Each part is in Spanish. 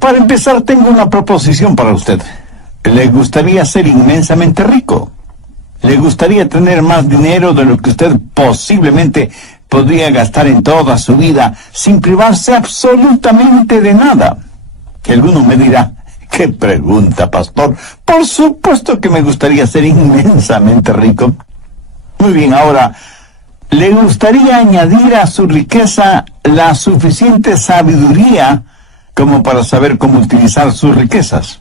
Para empezar, tengo una proposición para usted. ¿Le gustaría ser inmensamente rico? ¿Le gustaría tener más dinero de lo que usted posiblemente podría gastar en toda su vida sin privarse absolutamente de nada? Alguno me dirá, ¿qué pregunta, pastor? Por supuesto que me gustaría ser inmensamente rico. Muy bien, ahora, ¿le gustaría añadir a su riqueza la suficiente sabiduría como para saber cómo utilizar sus riquezas?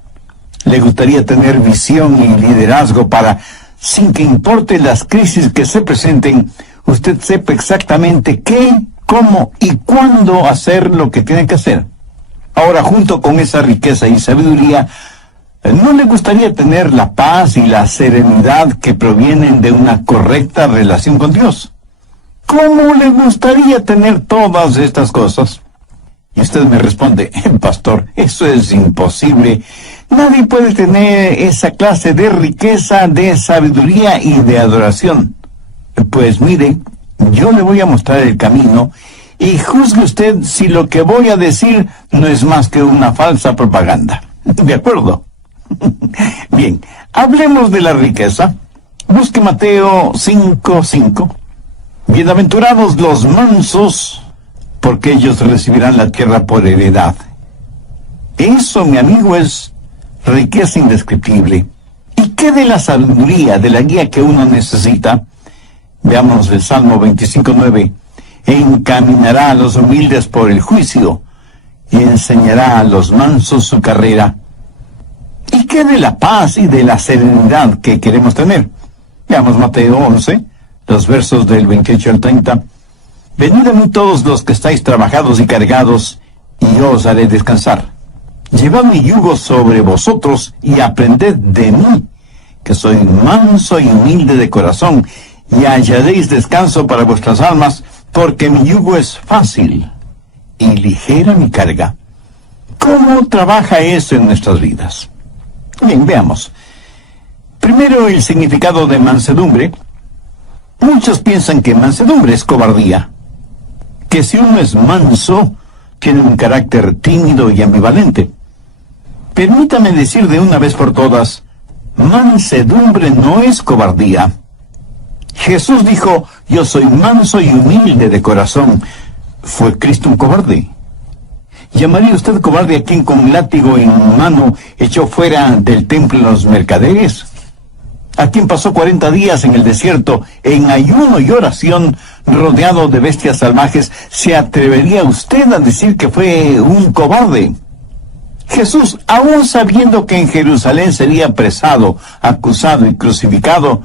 ¿Le gustaría tener visión y liderazgo para, sin que importe las crisis que se presenten, usted sepa exactamente qué, cómo y cuándo hacer lo que tiene que hacer? Ahora, junto con esa riqueza y sabiduría, ¿no le gustaría tener la paz y la serenidad que provienen de una correcta relación con Dios? ¿Cómo le gustaría tener todas estas cosas? Y usted me responde, pastor, eso es imposible. Nadie puede tener esa clase de riqueza, de sabiduría y de adoración. Pues mire, yo le voy a mostrar el camino y juzgue usted si lo que voy a decir no es más que una falsa propaganda. ¿De acuerdo? Bien, hablemos de la riqueza. Busque Mateo 5:5. Bienaventurados los mansos, porque ellos recibirán la tierra por heredad. Eso, mi amigo, es riqueza indescriptible. ¿Y qué de la sabiduría, de la guía que uno necesita? Veamos el Salmo 25:9. Encaminará a los humildes por el juicio y enseñará a los mansos su carrera. ¿Y qué de la paz y de la serenidad que queremos tener? Veamos Mateo 11, los versos del 28 al 30. Venid a mí todos los que estáis trabajados y cargados, y yo os haré descansar. Llevad mi yugo sobre vosotros y aprended de mí, que soy manso y humilde de corazón, y hallaréis descanso para vuestras almas, porque mi yugo es fácil y ligera mi carga. ¿Cómo trabaja eso en nuestras vidas? Bien, veamos. Primero, el significado de mansedumbre. Muchos piensan que mansedumbre es cobardía, que si uno es manso, tiene un carácter tímido y ambivalente. Permítame decir de una vez por todas, mansedumbre no es cobardía. Jesús dijo, yo soy manso y humilde de corazón. ¿Fue Cristo un cobarde? ¿Llamaría usted cobarde a quien con látigo en mano echó fuera del templo los mercaderes? ¿A quien pasó 40 días en el desierto, en ayuno y oración, rodeado de bestias salvajes? ¿Se atrevería usted a decir que fue un cobarde? Jesús, aún sabiendo que en Jerusalén sería apresado, acusado y crucificado,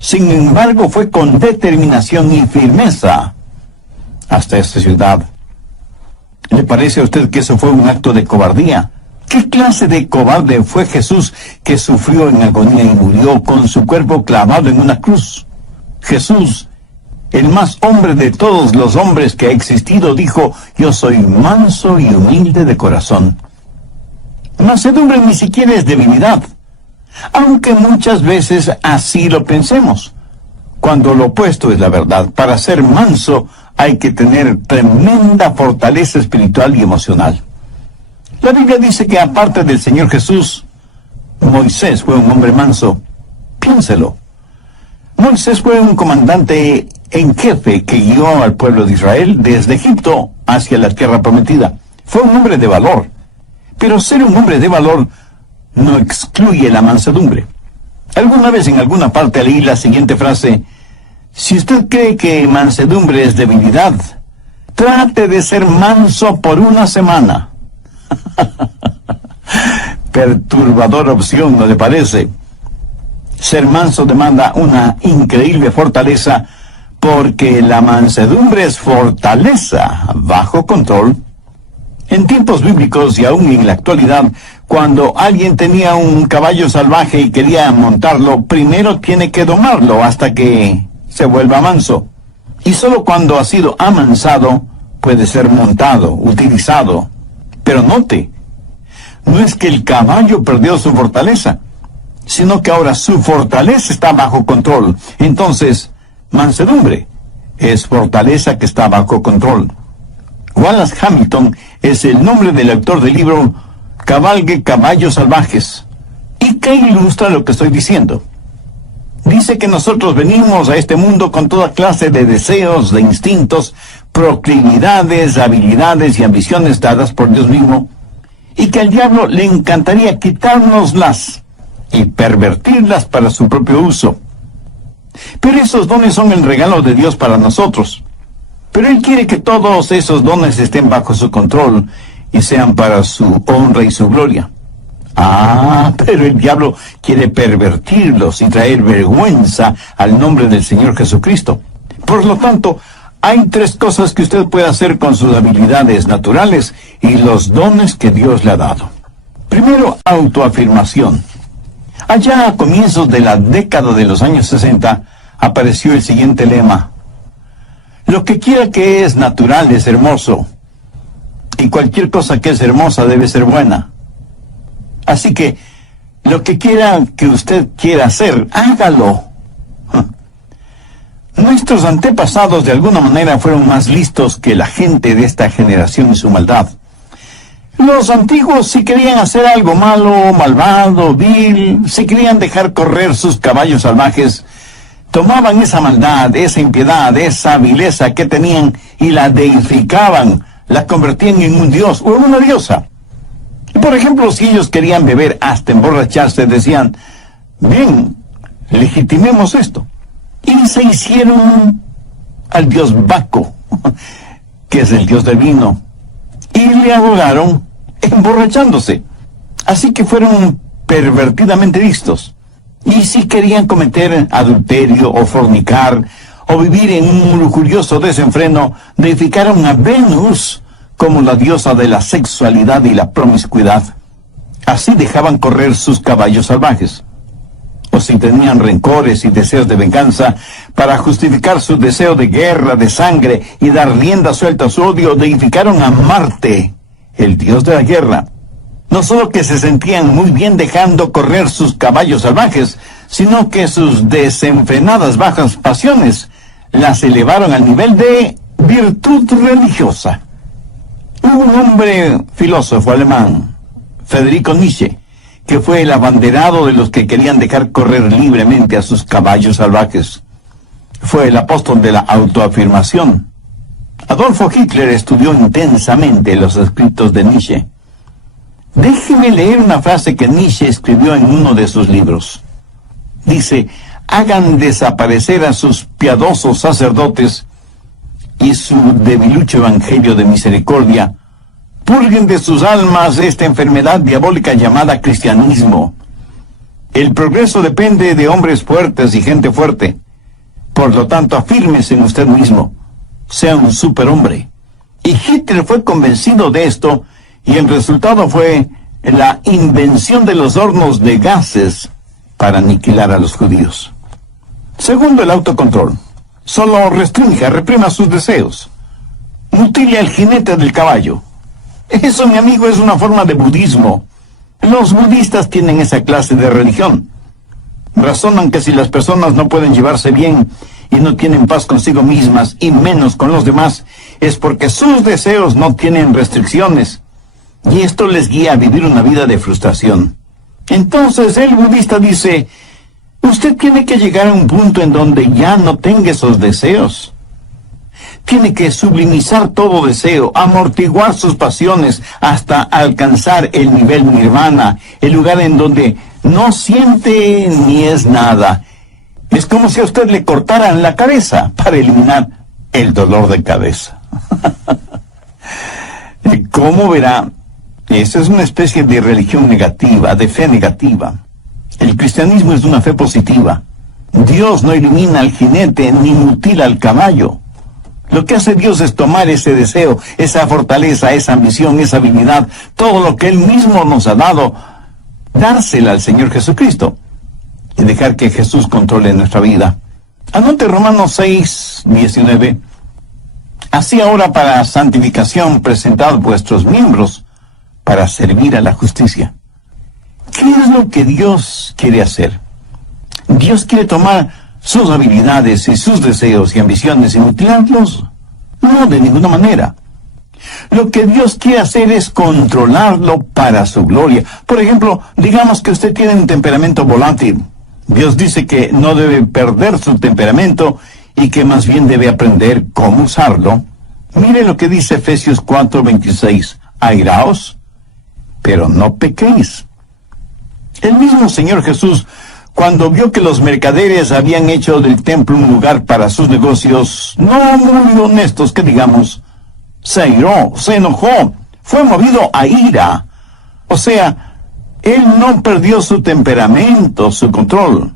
sin embargo fue con determinación y firmeza hasta esta ciudad. ¿Le parece a usted que eso fue un acto de cobardía? ¿Qué clase de cobarde fue Jesús que sufrió en agonía y murió con su cuerpo clavado en una cruz? Jesús, el más hombre de todos los hombres que ha existido, dijo, yo soy manso y humilde de corazón. Mansedumbre ni siquiera es debilidad, aunque muchas veces así lo pensemos, cuando lo opuesto es la verdad. Para ser manso hay que tener tremenda fortaleza espiritual y emocional. La Biblia dice que aparte del Señor Jesús, Moisés fue un hombre manso. Piénselo. Moisés fue un comandante en jefe que guió al pueblo de Israel desde Egipto hacia la tierra prometida. Fue un hombre de valor. Pero ser un hombre de valor no excluye la mansedumbre. Alguna vez en alguna parte leí la siguiente frase: si usted cree que mansedumbre es debilidad, trate de ser manso por una semana. Perturbadora opción, ¿no le parece? Ser manso demanda una increíble fortaleza, porque la mansedumbre es fortaleza bajo control. En tiempos bíblicos y aún en la actualidad, cuando alguien tenía un caballo salvaje y quería montarlo, primero tiene que domarlo hasta que se vuelva manso. Y solo cuando ha sido amansado puede ser montado, utilizado. Pero note, no es que el caballo perdió su fortaleza, sino que ahora su fortaleza está bajo control. Entonces, mansedumbre es fortaleza que está bajo control. Wallace Hamilton es el nombre del autor del libro cabalgue caballos salvajes. ¿Y qué ilustra lo que estoy diciendo? Dice que nosotros venimos a este mundo con toda clase de deseos, de instintos, proclividades, habilidades y ambiciones dadas por Dios mismo, y que al diablo le encantaría quitárnoslas y pervertirlas para su propio uso. Pero esos dones son el regalo de Dios para nosotros. Pero Él quiere que todos esos dones estén bajo su control y sean para su honra y su gloria. Pero el diablo quiere pervertirlos y traer vergüenza al nombre del Señor Jesucristo. Por lo tanto, hay tres cosas que usted puede hacer con sus habilidades naturales y los dones que Dios le ha dado. Primero, autoafirmación. Allá a comienzos de la década de los años 60, apareció el siguiente lema: lo que quiera que es natural es hermoso, y cualquier cosa que es hermosa debe ser buena. Así que, lo que quiera que usted quiera hacer, hágalo. Nuestros antepasados de alguna manera fueron más listos que la gente de esta generación en su maldad. Los antiguos, si querían hacer algo malo, malvado, vil, si querían dejar correr sus caballos salvajes, tomaban esa maldad, esa impiedad, esa vileza que tenían y la deificaban, la convertían en un dios o en una diosa. Por ejemplo, si ellos querían beber hasta emborracharse, decían: bien, legitimemos esto. Y se hicieron al dios Baco, que es el dios del vino, y le adoraron emborrachándose. Así que fueron pervertidamente listos. Y si querían cometer adulterio o fornicar o vivir en un lujurioso desenfreno, deificaron a Venus como la diosa de la sexualidad y la promiscuidad. Así dejaban correr sus caballos salvajes. O si tenían rencores y deseos de venganza, para justificar su deseo de guerra, de sangre y dar rienda suelta a su odio, deificaron a Marte, el dios de la guerra. No solo que se sentían muy bien dejando correr sus caballos salvajes, sino que sus desenfrenadas bajas pasiones las elevaron al nivel de virtud religiosa. Hubo un hombre filósofo alemán, Friedrich Nietzsche, que fue el abanderado de los que querían dejar correr libremente a sus caballos salvajes. Fue el apóstol de la autoafirmación. Adolfo Hitler estudió intensamente los escritos de Nietzsche. Déjeme leer una frase que Nietzsche escribió en uno de sus libros. Dice: hagan desaparecer a sus piadosos sacerdotes y su debilucho evangelio de misericordia. Purguen de sus almas esta enfermedad diabólica llamada cristianismo. El progreso depende de hombres fuertes y gente fuerte. Por lo tanto, afírmese en usted mismo. Sea un superhombre. Y Hitler fue convencido de esto, y el resultado fue la invención de los hornos de gases para aniquilar a los judíos. Segundo, el autocontrol. Solo restrinja, reprima sus deseos. Mutile al jinete del caballo. Eso, mi amigo, es una forma de budismo. Los budistas tienen esa clase de religión. Razonan que si las personas no pueden llevarse bien y no tienen paz consigo mismas y menos con los demás, es porque sus deseos no tienen restricciones. Y esto les guía a vivir una vida de frustración. Entonces el budista dice: usted tiene que llegar a un punto en donde ya no tenga esos deseos. Tiene que sublimizar todo deseo, amortiguar sus pasiones hasta alcanzar el nivel nirvana, el lugar en donde no siente ni es nada. Es como si a usted le cortaran la cabeza para eliminar el dolor de cabeza. ¿Cómo verá? Esa es una especie de religión negativa, de fe negativa. El cristianismo es una fe positiva. Dios no elimina al jinete ni mutila al caballo. Lo que hace Dios es tomar ese deseo, esa fortaleza, esa ambición, esa habilidad, todo lo que Él mismo nos ha dado, dársela al Señor Jesucristo y dejar que Jesús controle nuestra vida. Anote Romanos 6:19. Así ahora, para santificación, presentad vuestros miembros para servir a la justicia. ¿Qué es lo que Dios quiere hacer? Dios quiere tomar sus habilidades y sus deseos y ambiciones y mutilarlos. No, de ninguna manera. Lo que Dios quiere hacer es controlarlo para su gloria. Por ejemplo, digamos que usted tiene un temperamento volátil. Dios dice que no debe perder su temperamento y que más bien debe aprender cómo usarlo. Mire lo que dice Efesios 4:26. Airaos, pero no pequéis. El mismo Señor Jesús, cuando vio que los mercaderes habían hecho del templo un lugar para sus negocios, no muy honestos que digamos, se airó, se enojó, fue movido a ira. O sea, él no perdió su temperamento, su control,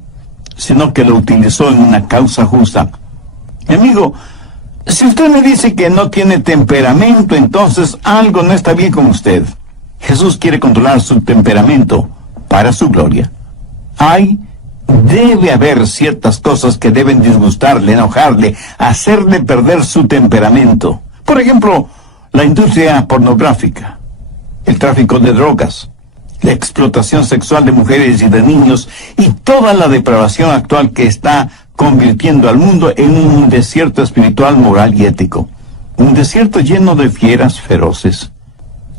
sino que lo utilizó en una causa justa. Mi amigo, si usted me dice que no tiene temperamento, entonces algo no está bien con usted. Jesús quiere controlar su temperamento para su gloria. Debe haber ciertas cosas que deben disgustarle, enojarle, hacerle perder su temperamento. Por ejemplo, la industria pornográfica, el tráfico de drogas, la explotación sexual de mujeres y de niños y toda la depravación actual que está convirtiendo al mundo en un desierto espiritual, moral y ético. Un desierto lleno de fieras feroces.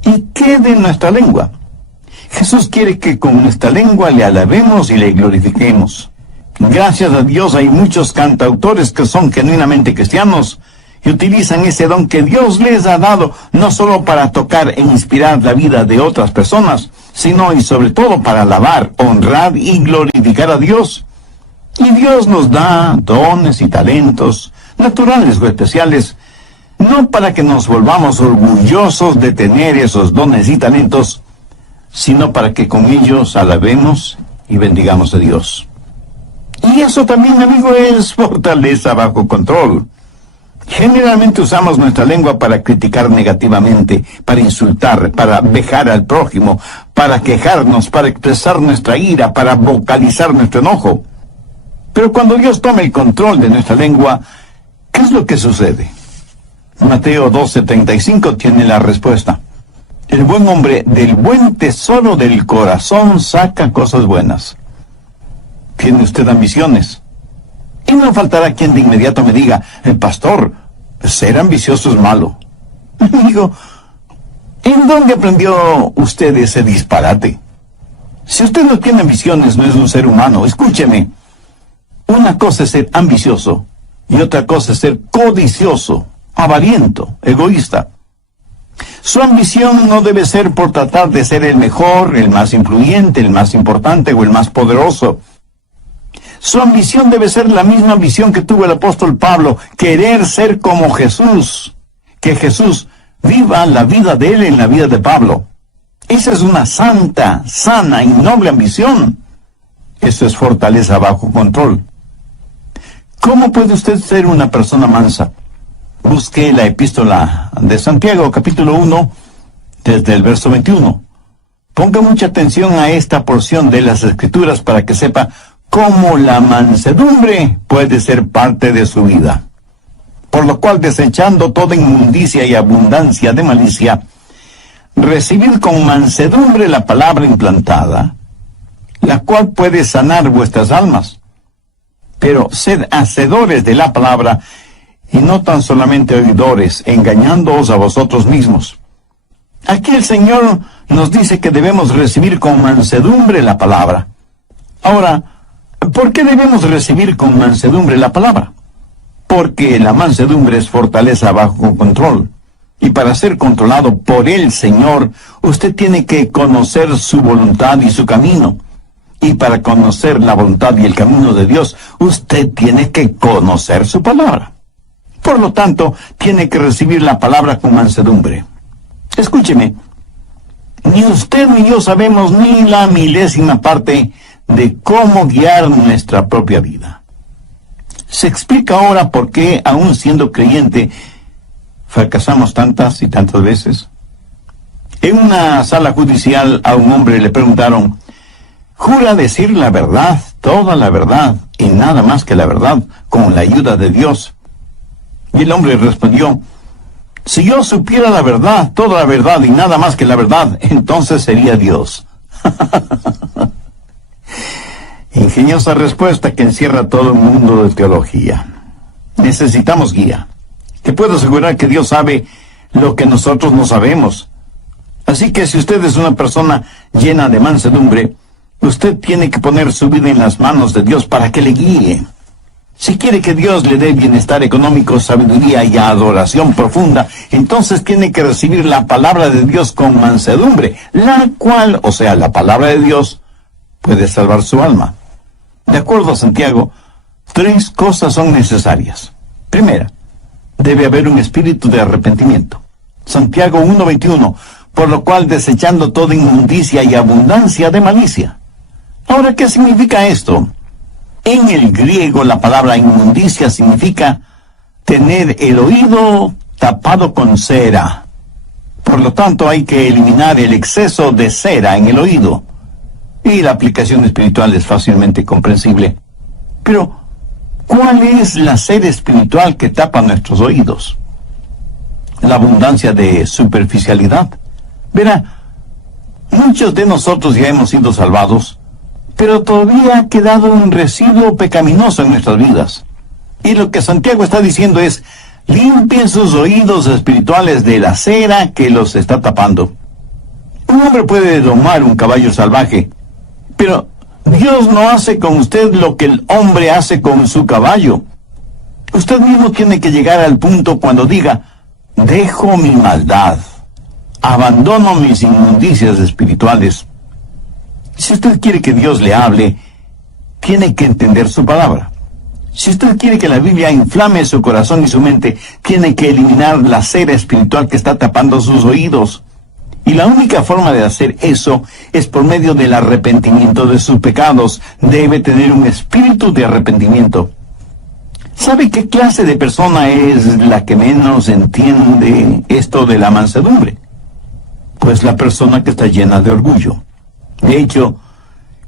¿Y qué de nuestra lengua? Jesús quiere que con nuestra lengua le alabemos y le glorifiquemos. Gracias a Dios hay muchos cantautores que son genuinamente cristianos y utilizan ese don que Dios les ha dado no solo para tocar e inspirar la vida de otras personas, sino y sobre todo para alabar, honrar y glorificar a Dios. Y Dios nos da dones y talentos, naturales o especiales, no para que nos volvamos orgullosos de tener esos dones y talentos, sino para que con ellos alabemos y bendigamos a Dios. Y eso también, amigo, es fortaleza bajo control. Generalmente usamos nuestra lengua para criticar negativamente, para insultar, para vejar al prójimo, para quejarnos, para expresar nuestra ira, para vocalizar nuestro enojo. Pero cuando Dios toma el control de nuestra lengua, ¿qué es lo que sucede? Mateo 12:35 tiene la respuesta. El buen hombre del buen tesoro del corazón saca cosas buenas. ¿Tiene usted ambiciones? Y no faltará quien de inmediato me diga, pastor, ser ambicioso es malo. Amigo, ¿en dónde aprendió usted ese disparate? Si usted no tiene ambiciones, no es un ser humano. Escúcheme, una cosa es ser ambicioso y otra cosa es ser codicioso, avariento, egoísta. Su ambición no debe ser por tratar de ser el mejor, el más influyente, el más importante o el más poderoso. Su ambición debe ser la misma ambición que tuvo el apóstol Pablo, querer ser como Jesús, que Jesús viva la vida de él en la vida de Pablo. Esa es una santa, sana y noble ambición. Eso es fortaleza bajo control. ¿Cómo puede usted ser una persona mansa? Busque la epístola de Santiago, capítulo 1, desde el verso 21. Ponga mucha atención a esta porción de las Escrituras para que sepa cómo la mansedumbre puede ser parte de su vida. Por lo cual, desechando toda inmundicia y abundancia de malicia, recibid con mansedumbre la palabra implantada, la cual puede sanar vuestras almas. Pero sed hacedores de la palabra, y no tan solamente oidores, engañándoos a vosotros mismos. Aquí el Señor nos dice que debemos recibir con mansedumbre la palabra. Ahora, ¿por qué debemos recibir con mansedumbre la palabra? Porque la mansedumbre es fortaleza bajo control. Y para ser controlado por el Señor, usted tiene que conocer su voluntad y su camino. Y para conocer la voluntad y el camino de Dios, usted tiene que conocer su palabra. Por lo tanto, tiene que recibir la palabra con mansedumbre. Escúcheme, ni usted ni yo sabemos ni la milésima parte de cómo guiar nuestra propia vida. Se explica ahora por qué, aún siendo creyente, fracasamos tantas y tantas veces. En una sala judicial a un hombre le preguntaron, ¿jura decir la verdad, toda la verdad y nada más que la verdad, con la ayuda de Dios? Y el hombre respondió, si yo supiera la verdad, toda la verdad y nada más que la verdad, entonces sería Dios. Ingeniosa respuesta que encierra todo un mundo de teología. Necesitamos guía. Te puedo asegurar que Dios sabe lo que nosotros no sabemos. Así que si usted es una persona llena de mansedumbre, usted tiene que poner su vida en las manos de Dios para que le guíe. Si quiere que Dios le dé bienestar económico, sabiduría y adoración profunda, entonces tiene que recibir la palabra de Dios con mansedumbre, la cual, o sea, la palabra de Dios, puede salvar su alma. De acuerdo a Santiago, 3 cosas son necesarias. Primera, debe haber un espíritu de arrepentimiento. Santiago 1:21, por lo cual desechando toda inmundicia y abundancia de malicia. Ahora, ¿qué significa esto? En el griego la palabra inmundicia significa tener el oído tapado con cera. Por lo tanto, hay que eliminar el exceso de cera en el oído. Y la aplicación espiritual es fácilmente comprensible. Pero, ¿cuál es la cera espiritual que tapa nuestros oídos? La abundancia de superficialidad. Verá, muchos de nosotros ya hemos sido salvados, pero todavía ha quedado un residuo pecaminoso en nuestras vidas. Y lo que Santiago está diciendo es, limpien sus oídos espirituales de la cera que los está tapando. Un hombre puede domar un caballo salvaje, pero Dios no hace con usted lo que el hombre hace con su caballo. Usted mismo tiene que llegar al punto cuando diga, dejo mi maldad, abandono mis inmundicias espirituales. Si usted quiere que Dios le hable, tiene que entender su palabra. Si usted quiere que la Biblia inflame su corazón y su mente, tiene que eliminar la cera espiritual que está tapando sus oídos. Y la única forma de hacer eso es por medio del arrepentimiento de sus pecados. Debe tener un espíritu de arrepentimiento. ¿Sabe qué clase de persona es la que menos entiende esto de la mansedumbre? Pues la persona que está llena de orgullo. De hecho,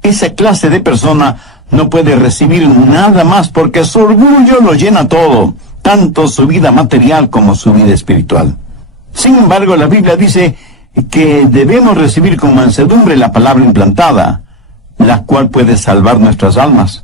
esa clase de persona no puede recibir nada más porque su orgullo lo llena todo, tanto su vida material como su vida espiritual. Sin embargo, la Biblia dice que debemos recibir con mansedumbre la palabra implantada, la cual puede salvar nuestras almas.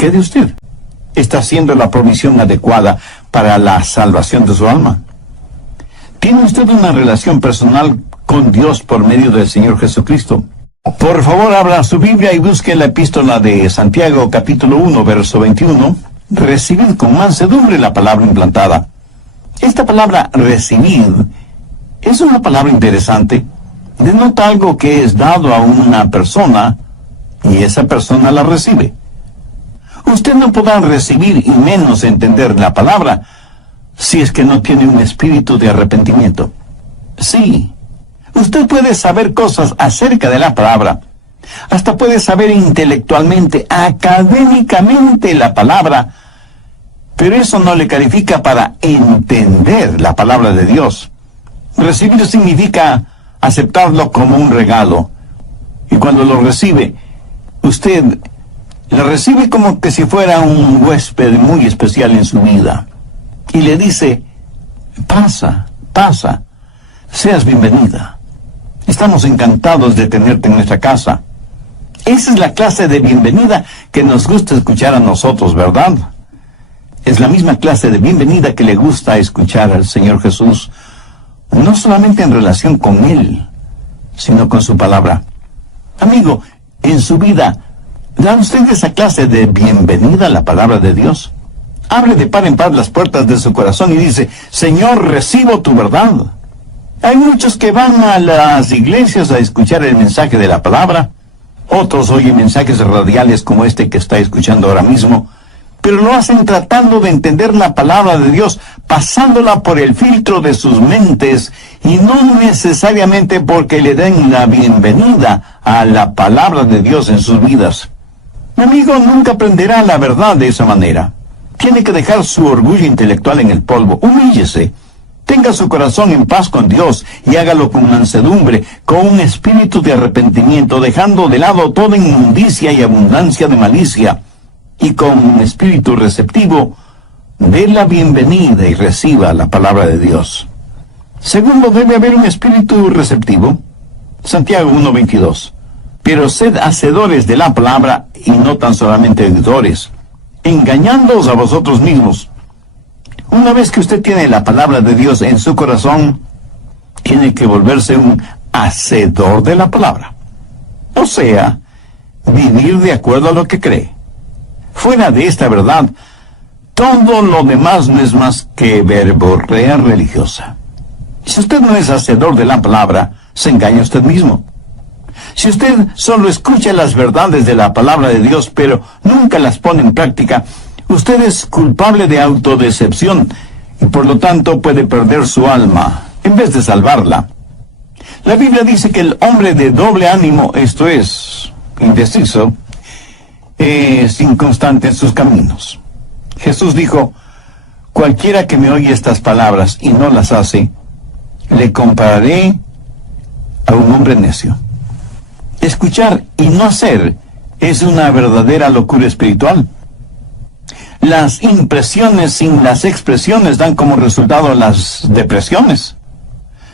¿Qué de usted? ¿Está haciendo la provisión adecuada para la salvación de su alma? ¿Tiene usted una relación personal con Dios por medio del Señor Jesucristo? Por favor, abra su Biblia y busque la epístola de Santiago, capítulo 1, verso 21. Recibid con mansedumbre la palabra implantada. Esta palabra recibir es una palabra interesante. Denota algo que es dado a una persona y esa persona la recibe. Usted no podrá recibir y menos entender la palabra si es que no tiene un espíritu de arrepentimiento. Sí, usted puede saber cosas acerca de la palabra, hasta puede saber intelectualmente, académicamente la palabra, pero eso no le califica para entender la palabra de Dios. Recibir significa aceptarlo como un regalo, y cuando lo recibe, usted lo recibe como que si fuera un huésped muy especial en su vida, y le dice: pasa, pasa, seas bienvenida. Estamos encantados de tenerte en nuestra casa. Esa es la clase de bienvenida que nos gusta escuchar a nosotros, ¿verdad? Es la misma clase de bienvenida que le gusta escuchar al Señor Jesús, no solamente en relación con Él, sino con su palabra. Amigo, en su vida, ¿da usted esa clase de bienvenida a la palabra de Dios? Abre de par en par las puertas de su corazón y dice: Señor, recibo tu verdad. Hay muchos que van a las iglesias a escuchar el mensaje de la palabra. Otros oyen mensajes radiales como este que está escuchando ahora mismo, pero lo hacen tratando de entender la palabra de Dios, pasándola por el filtro de sus mentes, y no necesariamente porque le den la bienvenida a la palabra de Dios en sus vidas. Mi amigo nunca aprenderá la verdad de esa manera. Tiene que dejar su orgullo intelectual en el polvo. Humíllese. Tenga su corazón en paz con Dios y hágalo con mansedumbre, con un espíritu de arrepentimiento, dejando de lado toda inmundicia y abundancia de malicia, y con un espíritu receptivo, dé la bienvenida y reciba la palabra de Dios. Segundo, debe haber un espíritu receptivo. Santiago 1:22. Pero sed hacedores de la palabra y no tan solamente oidores, engañándoos a vosotros mismos. Una vez que usted tiene la palabra de Dios en su corazón, tiene que volverse un hacedor de la palabra. O sea, vivir de acuerdo a lo que cree. Fuera de esta verdad, todo lo demás no es más que verborrea religiosa. Si usted no es hacedor de la palabra, se engaña usted mismo. Si usted solo escucha las verdades de la palabra de Dios, pero nunca las pone en práctica, usted es culpable de autodecepción y por lo tanto puede perder su alma en vez de salvarla. La Biblia dice que el hombre de doble ánimo, esto es, indeciso, es inconstante en sus caminos. Jesús dijo: cualquiera que me oye estas palabras y no las hace, le compararé a un hombre necio. Escuchar y no hacer es una verdadera locura espiritual. Las impresiones sin las expresiones dan como resultado las depresiones.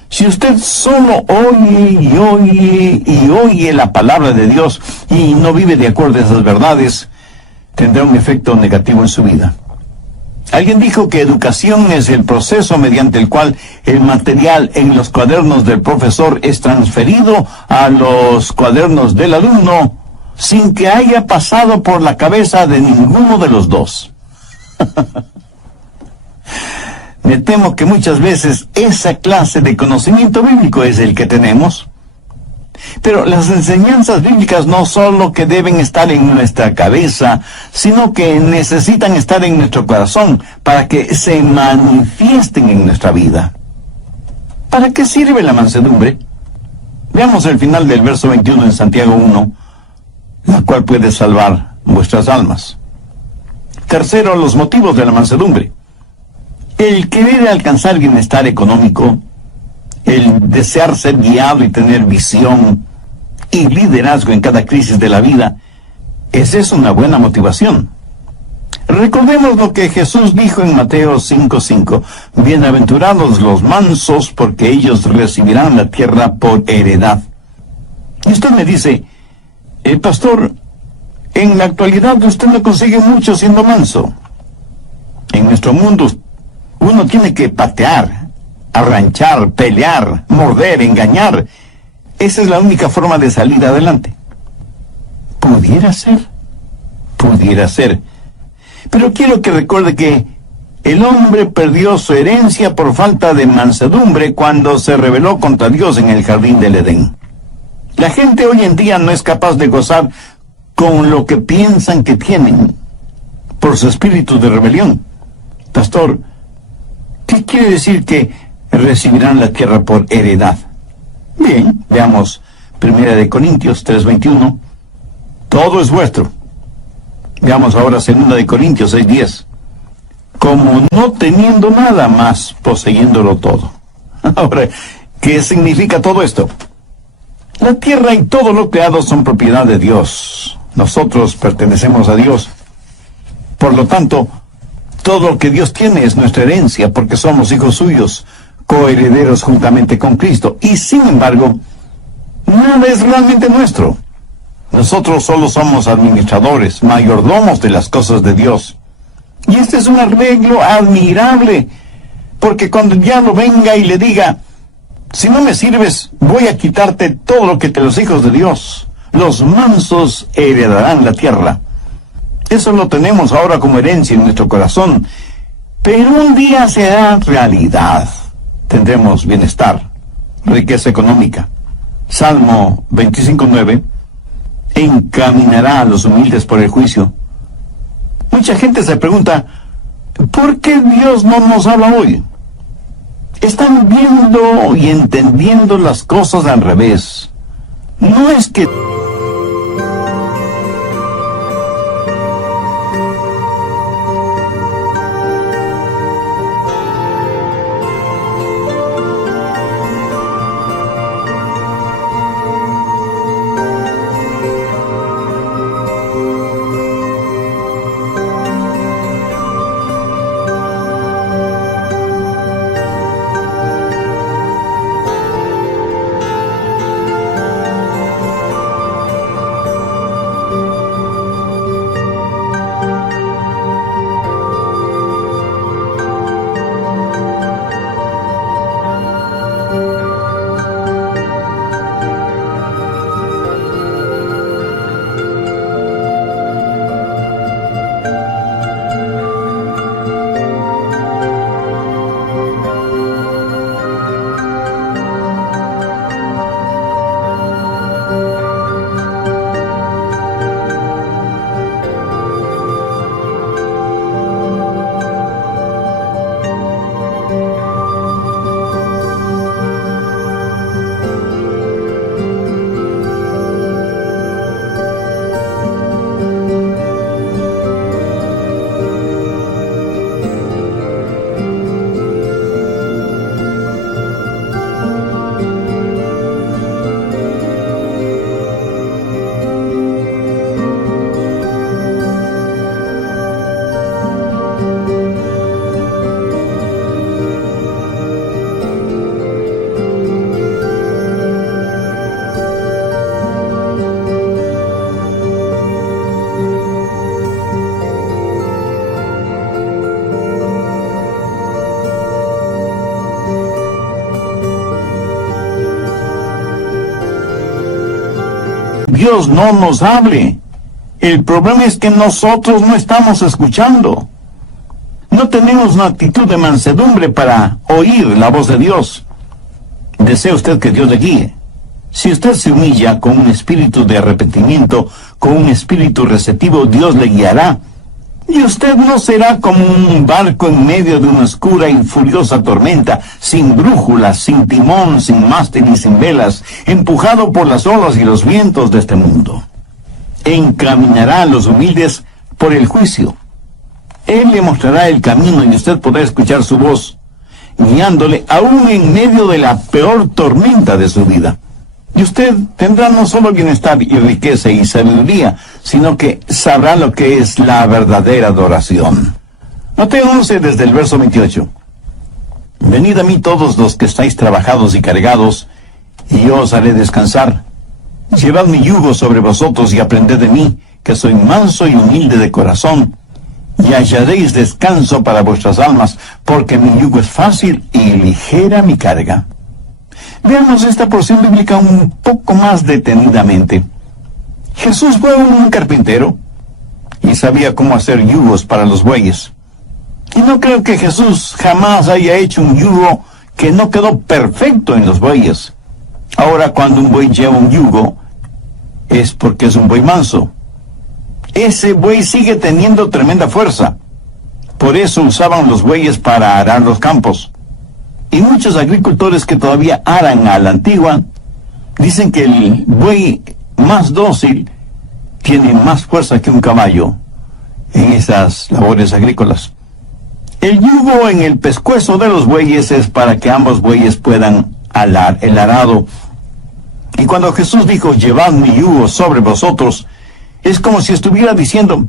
Si usted solo oye y oye y oye la palabra de Dios y no vive de acuerdo a esas verdades, tendrá un efecto negativo en su vida. Alguien dijo que educación es el proceso mediante el cual el material en los cuadernos del profesor es transferido a los cuadernos del alumno sin que haya pasado por la cabeza de ninguno de los dos. Me temo que muchas veces esa clase de conocimiento bíblico es el que tenemos. Pero las enseñanzas bíblicas no solo que deben estar en nuestra cabeza, sino que necesitan estar en nuestro corazón para que se manifiesten en nuestra vida. ¿Para qué sirve la mansedumbre? Veamos el final del verso 21 en Santiago 1, la cual puede salvar vuestras almas. Tercero, los motivos de la mansedumbre. El querer alcanzar bienestar económico, el desear ser guiado y tener visión y liderazgo en cada crisis de la vida, esa es una buena motivación. Recordemos lo que Jesús dijo en Mateo 5:5, bienaventurados los mansos, porque ellos recibirán la tierra por heredad. Y usted me dice, pastor, en la actualidad usted no consigue mucho siendo manso. En nuestro mundo uno tiene que patear, arranchar, pelear, morder, engañar. Esa es la única forma de salir adelante. Pudiera ser. Pero quiero que recuerde que el hombre perdió su herencia por falta de mansedumbre cuando se rebeló contra Dios en el jardín del Edén. La gente hoy en día no es capaz de gozar con lo que piensan que tienen por su espíritu de rebelión. Pastor, ¿Qué quiere decir que recibirán la tierra por heredad? Bien, veamos 1 Corintios 3:21. Todo es vuestro. Veamos ahora 2 Corintios 6:10. Como no teniendo nada más, poseyéndolo todo. Ahora, ¿qué significa todo esto? La tierra y todo lo creado son propiedad de Dios. Nosotros pertenecemos a Dios. Por lo tanto, todo lo que Dios tiene es nuestra herencia, porque somos hijos suyos, coherederos juntamente con Cristo. Y sin embargo, nada es realmente nuestro. Nosotros solo somos administradores, mayordomos de las cosas de Dios. Y este es un arreglo admirable, porque cuando el diablo venga y le diga, si no me sirves, voy a quitarte todo lo que te los hijos de Dios, los mansos heredarán la tierra. Eso lo tenemos ahora como herencia en nuestro corazón, pero un día será realidad. Tendremos bienestar, riqueza económica. Salmo 25:9, encaminará a los humildes por el juicio. Mucha gente se pregunta, ¿por qué Dios no nos habla hoy? Están viendo y entendiendo las cosas al revés. No es que... Dios no nos hable. El problema es que nosotros no estamos escuchando. No tenemos una actitud de mansedumbre para oír la voz de Dios. ¿Desea usted que Dios le guíe? Si usted se humilla con un espíritu de arrepentimiento, con un espíritu receptivo, Dios le guiará. Y usted no será como un barco en medio de una oscura y furiosa tormenta, sin brújula, sin timón, sin mástil y sin velas, empujado por las olas y los vientos de este mundo. Encaminará a los humildes por el juicio. Él le mostrará el camino y usted podrá escuchar su voz, guiándole aún en medio de la peor tormenta de su vida. Y usted tendrá no solo bienestar y riqueza y sabiduría, sino que sabrá lo que es la verdadera adoración. Mateo 11 desde el verso 28. Venid a mí todos los que estáis trabajados y cargados, y yo os haré descansar. Llevad mi yugo sobre vosotros y aprended de mí, que soy manso y humilde de corazón, y hallaréis descanso para vuestras almas, porque mi yugo es fácil y ligera mi carga. Veamos esta porción bíblica un poco más detenidamente. Jesús fue un carpintero y sabía cómo hacer yugos para los bueyes. Y no creo que Jesús jamás haya hecho un yugo que no quedó perfecto en los bueyes. Ahora, cuando un buey lleva un yugo, es porque es un buey manso. Ese buey sigue teniendo tremenda fuerza. Por eso usaban los bueyes para arar los campos. Y muchos agricultores que todavía aran a la antigua dicen que el buey más dócil tiene más fuerza que un caballo en esas labores agrícolas. El yugo en el pescuezo de los bueyes es para que ambos bueyes puedan alar el arado. Y cuando Jesús dijo, llevad mi yugo sobre vosotros, es como si estuviera diciendo,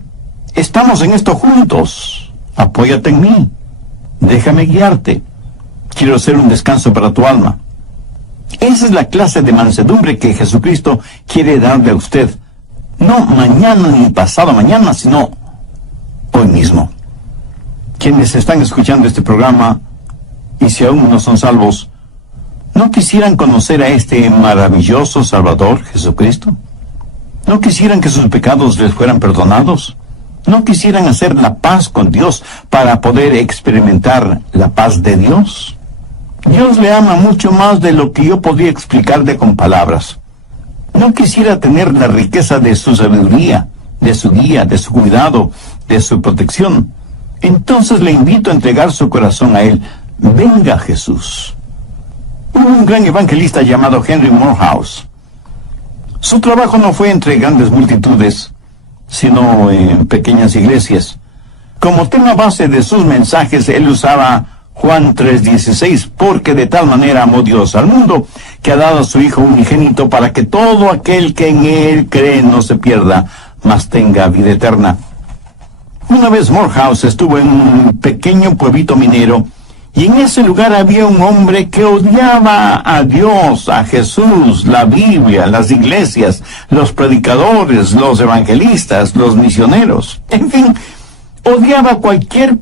estamos en esto juntos, apóyate en mí, déjame guiarte, quiero hacer un descanso para tu alma. Esa es la clase de mansedumbre que Jesucristo quiere darle a usted, no mañana ni pasado mañana, sino hoy mismo. Quienes están escuchando este programa, y si aún no son salvos, ¿no quisieran conocer a este maravilloso Salvador, Jesucristo? ¿No quisieran que sus pecados les fueran perdonados? ¿No quisieran hacer la paz con Dios para poder experimentar la paz de Dios? Dios le ama mucho más de lo que yo podría explicarle con palabras. ¿No quisiera tener la riqueza de su sabiduría, de su guía, de su cuidado, de su protección? Entonces le invito a entregar su corazón a Él. Venga, Jesús. Hubo un gran evangelista llamado Henry Morehouse. Su trabajo no fue entre grandes multitudes, sino en pequeñas iglesias. Como tema base de sus mensajes, él usaba Juan 3:16, porque de tal manera amó Dios al mundo, que ha dado a su Hijo unigénito para que todo aquel que en Él cree no se pierda, mas tenga vida eterna. Una vez Morehouse estuvo en un pequeño pueblito minero, y en ese lugar había un hombre que odiaba a Dios, a Jesús, la Biblia, las iglesias, los predicadores, los evangelistas, los misioneros. En fin, odiaba cualquier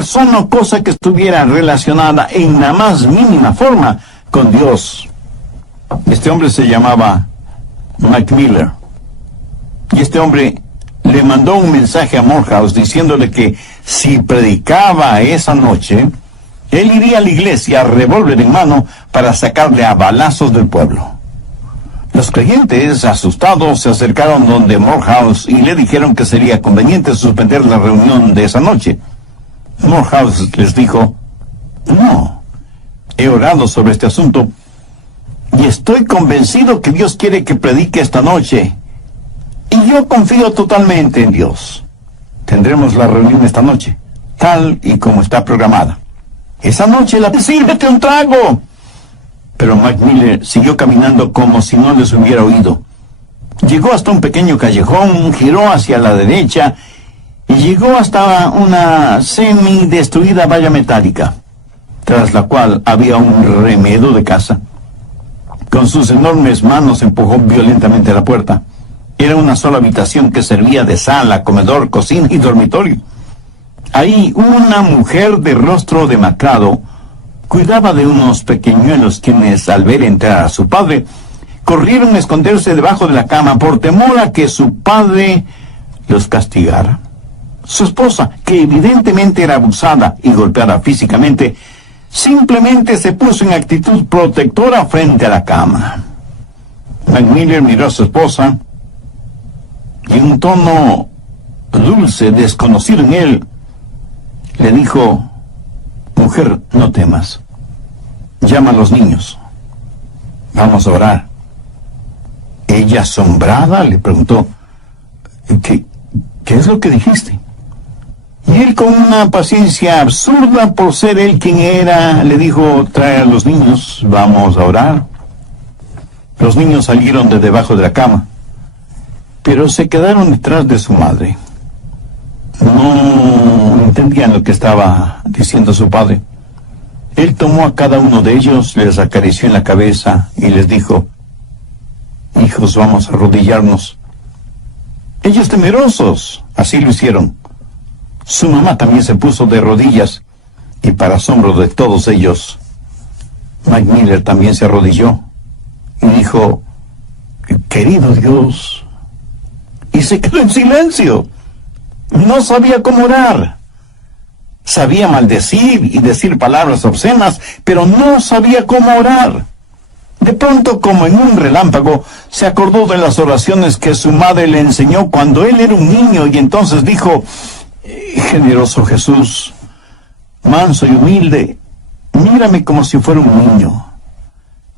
persona o cosa que estuviera relacionada en la más mínima forma con Dios. Este hombre se llamaba Mike Miller. Y este hombre le mandó un mensaje a Morehouse diciéndole que si predicaba esa noche, él iría a la iglesia, revólver en mano, para sacarle a balazos del pueblo. Los creyentes, asustados, se acercaron donde Morehouse y le dijeron que sería conveniente suspender la reunión de esa noche. Morehouse les dijo, no, he orado sobre este asunto y estoy convencido que Dios quiere que predique esta noche. Y yo confío totalmente en Dios. Tendremos la reunión esta noche, tal y como está programada. Esa noche sírvete un trago. Pero Mike Miller siguió caminando como si no les hubiera oído. Llegó hasta un pequeño callejón, giró hacia la derecha y llegó hasta una semi-destruida valla metálica, tras la cual había un remedo de casa. Con sus enormes manos empujó violentamente la puerta. Era una sola habitación que servía de sala, comedor, cocina y dormitorio. Ahí una mujer de rostro demacrado cuidaba de unos pequeñuelos quienes, al ver entrar a su padre, corrieron a esconderse debajo de la cama por temor a que su padre los castigara. Su esposa, que evidentemente era abusada y golpeada físicamente, simplemente se puso en actitud protectora frente a la cama. Mike Miller miró a su esposa y en un tono dulce, desconocido en él, le dijo, mujer, no temas. Llama a los niños. Vamos a orar. Ella, asombrada, le preguntó, ¿Qué ¿qué es lo que dijiste? Y él, con una paciencia absurda por ser él quien era, le dijo, trae a los niños, vamos a orar. Los niños salieron de debajo de la cama, pero se quedaron detrás de su madre. No entendían lo que estaba diciendo su padre. Él tomó a cada uno de ellos, les acarició en la cabeza y les dijo, hijos, vamos a arrodillarnos. Ellos, temerosos, así lo hicieron. Su mamá también se puso de rodillas, y para asombro de todos ellos, Mike Miller también se arrodilló y dijo, querido Dios, y se quedó en silencio. No sabía cómo orar. Sabía maldecir y decir palabras obscenas, pero no sabía cómo orar. De pronto, como en un relámpago, se acordó de las oraciones que su madre le enseñó cuando él era un niño, y entonces dijo, generoso Jesús, manso y humilde, mírame como si fuera un niño.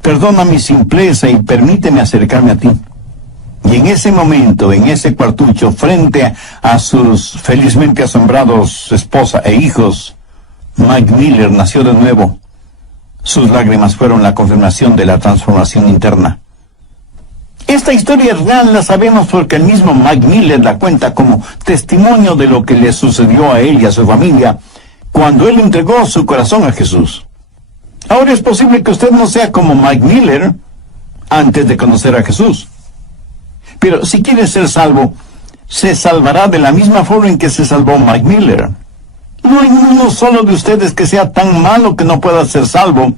Perdona mi simpleza y permíteme acercarme a ti. Y en ese momento, en ese cuartucho, frente a sus felizmente asombrados esposa e hijos, Mike Miller nació de nuevo. Sus lágrimas fueron la confirmación de la transformación interna. Esta historia real la sabemos porque el mismo Mike Miller la cuenta como testimonio de lo que le sucedió a él y a su familia cuando él entregó su corazón a Jesús. Ahora es posible que usted no sea como Mike Miller antes de conocer a Jesús. Pero si quiere ser salvo, se salvará de la misma forma en que se salvó Mike Miller. No hay uno solo de ustedes que sea tan malo que no pueda ser salvo,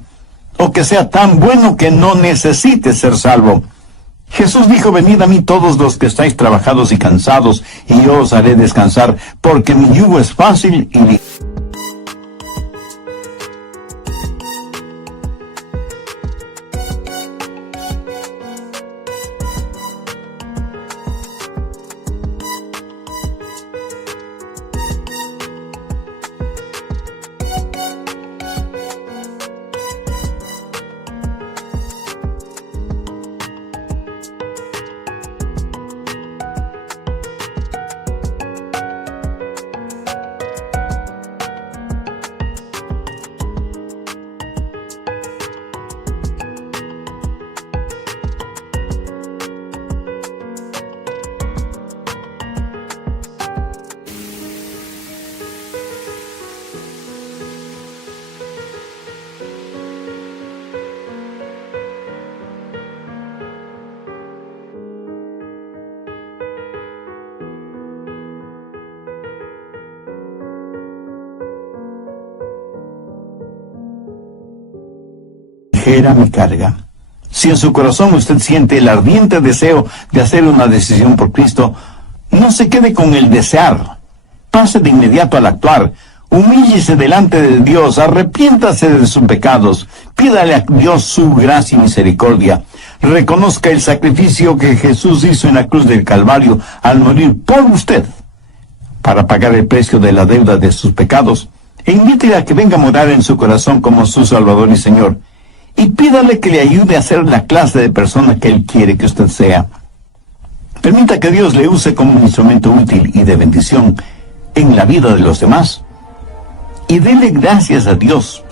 o que sea tan bueno que no necesite ser salvo. Jesús dijo, venid a mí todos los que estáis trabajados y cansados, y yo os haré descansar, porque mi yugo es fácil y ligero. Ligera mi carga. Si en su corazón usted siente el ardiente deseo de hacer una decisión por Cristo, no se quede con el desear. Pase de inmediato al actuar. Humíllese delante de Dios, arrepiéntase de sus pecados, pídale a Dios su gracia y misericordia. Reconozca el sacrificio que Jesús hizo en la cruz del Calvario al morir por usted, para pagar el precio de la deuda de sus pecados, e invítele a que venga a morar en su corazón como su Salvador y Señor. Y pídale que le ayude a ser la clase de persona que Él quiere que usted sea. Permita que Dios le use como un instrumento útil y de bendición en la vida de los demás. Y dele gracias a Dios